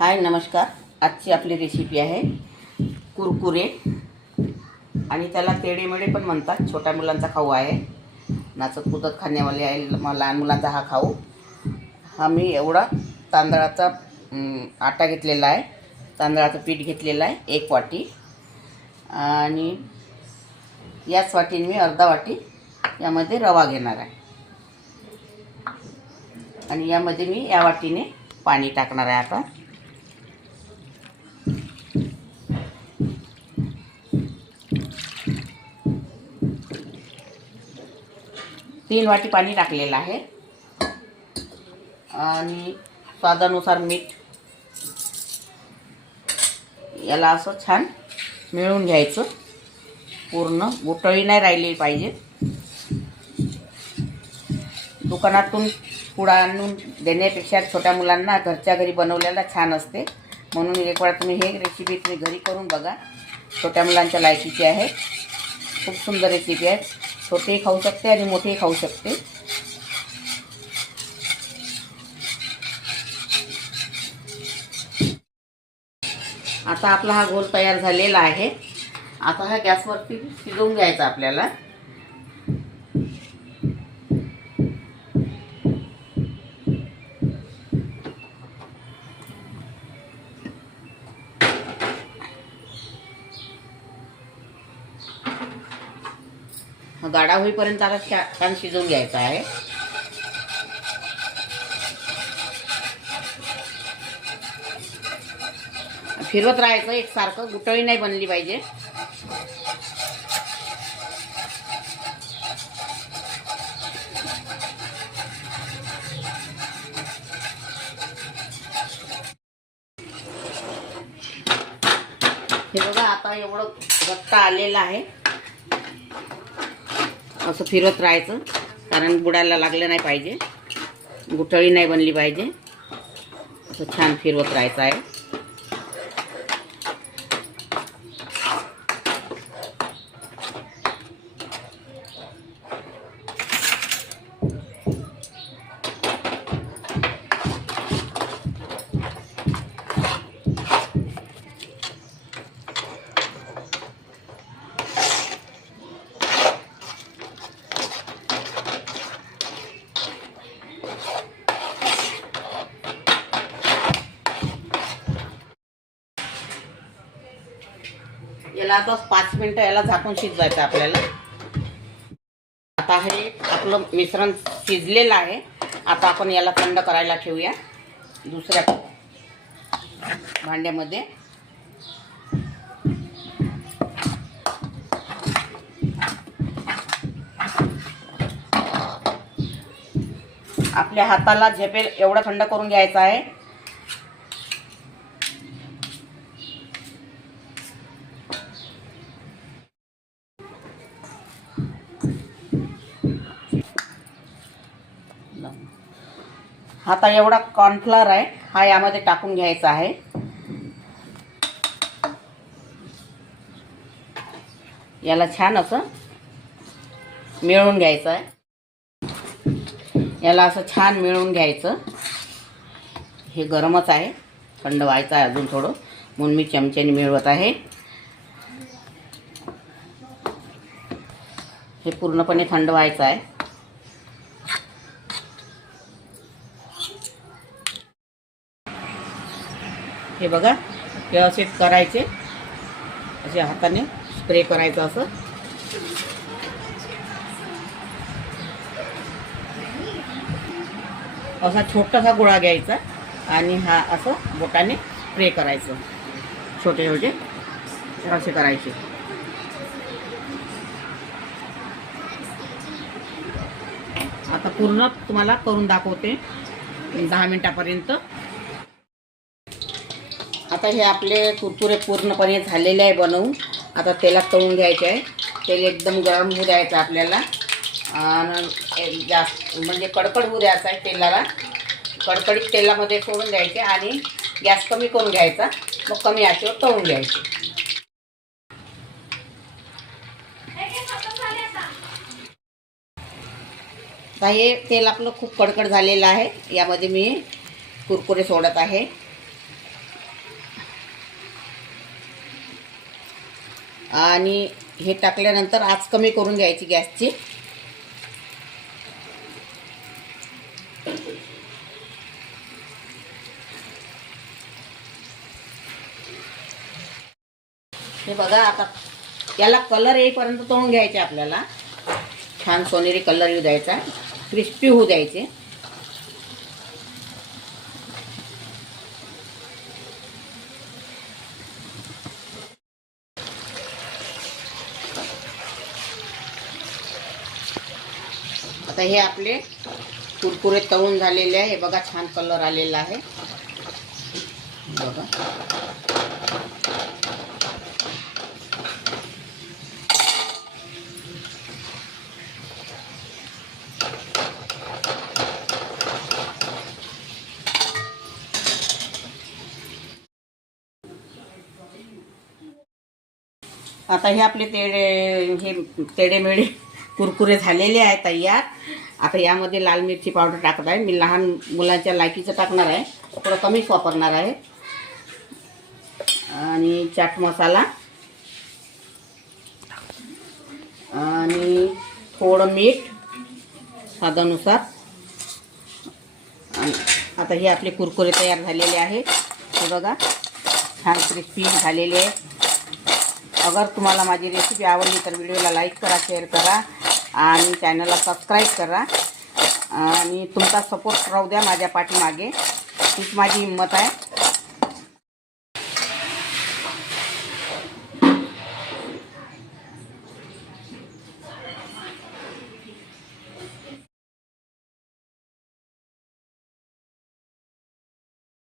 हाय नमस्कार. आजची आपली रेसिपी आहे कुरकुरे आणि त्याला तेडेमेडे पण म्हणतात. छोट्या मुलांचा खाऊ आहे, नाचत कुदत खाण्यावाले आहे. लहान मुलांचा हा खाऊ. हा मी एवढा तांदळाचा आटा घेतलेला आहे, तांदळाचं पीठ घेतलेलं आहे 1 वाटी आणि याच वाटीने मी अर्धा वाटी यामध्ये रवा घेणार आहे आणि यामध्ये मी या वाटीने पाणी टाकणार आहे. आता 3 वाटी पाणी टाकलेलं आहे आणि स्वादानुसार मीठ. याला असं छान मिळून घ्यायचं. पूर्ण गुठळी नाही राहिली पाहिजे. दुकानातून पुडा आणून देण्यापेक्षा छोट्या मुलांना घरच्या घरी बनवलेला छान असते. म्हणून एक वेळा तुम्ही हे रेसिपी तुम्ही घरी करून बघा. छोट्या मुलांच्या लायकीची आहे. खूप सुंदर रेसिपी आहे. छोटेही खाऊ शकते आणि मोठेही खाऊ शकते. आता आपला हा गोल तयार झालेला आहे. आता हा गॅसवरती शिजवून घ्यायचा आपल्याला. गाढा होईपर्यंत आता छान शिजवून घ्यायचा आहे. फिरवत राहायचं एकसारखं. गुठळी नाही बनली पाहिजे. हे बघा आता एवढं घट्ट आलेलं आहे. असं फिरत राहायचं, कारण बुडाला लागलं नाही पाहिजे, गुठळी नाही बनली पाहिजे. असं छान फिरवत राहायचं आहे. याला आता 5 मिनिटं याला झाकून शिजवायचं आपल्याला. आता हे आपलं मिश्रण शिजलेलं आहे. आता आपण याला थंड करायला ठेवूया दुसऱ्या भांड्यामध्ये. आपल्या हाताला झेपेल एवढं थंड करून घ्यायचं आहे. आता एवढा कॉर्नफ्लॉवर आहे हा यामध्ये टाकून घ्यायचा आहे. याला छान असं मिळवून घ्यायचं आहे. याला असं छान मिळवून घ्यायचं. हे गरमच आहे, थंड व्हायचं आहे अजून थोडं, म्हणून मी चमच्याने मिळवत आहे. हे पूर्णपणे थंड व्हायचं आहे. हे बघा व्यवस्थित करायचे. असे हाताने स्प्रे करायचं. असं असा छोटासा गोळा घ्यायचा आणि हा असं बोटाने स्प्रे करायचं. छोटे छोटे असे करायचे. आता पूर्ण तुम्हाला करून दाखवते 10 मिनिटापर्यंत. आता हे आपले कुरकुरे पूर्णपणे झालेले आहे बनवून. आता तेलात तळून घ्यायचे आहे. तेल एकदम गरम होऊ द्यायचं आपल्याला आणि जास्त म्हणजे कडकड होऊ द्यायचं आहे तेलाला. कडकडीत तेलामध्ये सोडून द्यायचे आणि गॅस कमी करून घ्यायचा. मग कमी आचेवर तळून घ्यायचे. आता हे तेल आपलं खूप कडकड झालेलं आहे. यामध्ये मी कुरकुरे सोडत आहे आणि हे टाकल्यानंतर आच कमी करून घ्यायची गॅसची. हे बघा, आता याला कलर येईपर्यंत तळून घ्यायचे आपल्याला. छान सोनेरी कलर येऊ द्यायचा, क्रिस्पी होऊ द्यायचे. आता हे आपले कुरकुरे तळून झालेले आहे. हे बघा, छान कलर आलेला आहे बघा. आता हे आपले तेडेमेळे कुरकुरे झालेले आहेत तयार. आता यामध्ये लाल मिरची पावडर टाकत आहे. मी लहान मुलांच्या लायकीचं टाकणार आहे, थोडं कमीच वापरणार आहे. आणि चाट मसाला आणि थोडं मीठ स्वादानुसार. आणि आता हे आपले कुरकुरे तयार झालेले आहेत. हे बघा, छान क्रिस्पी झालेले आहे. अगर तुम्हाला माझी रेसिपी आवडली तर व्हिडिओला लाईक करा, शेअर करा आणि चॅनलला सबस्क्राईब करा. आणि तुमचा सपोर्ट राहू द्या माझ्या पाठीमागे, हीच माझी हिंमत आहे.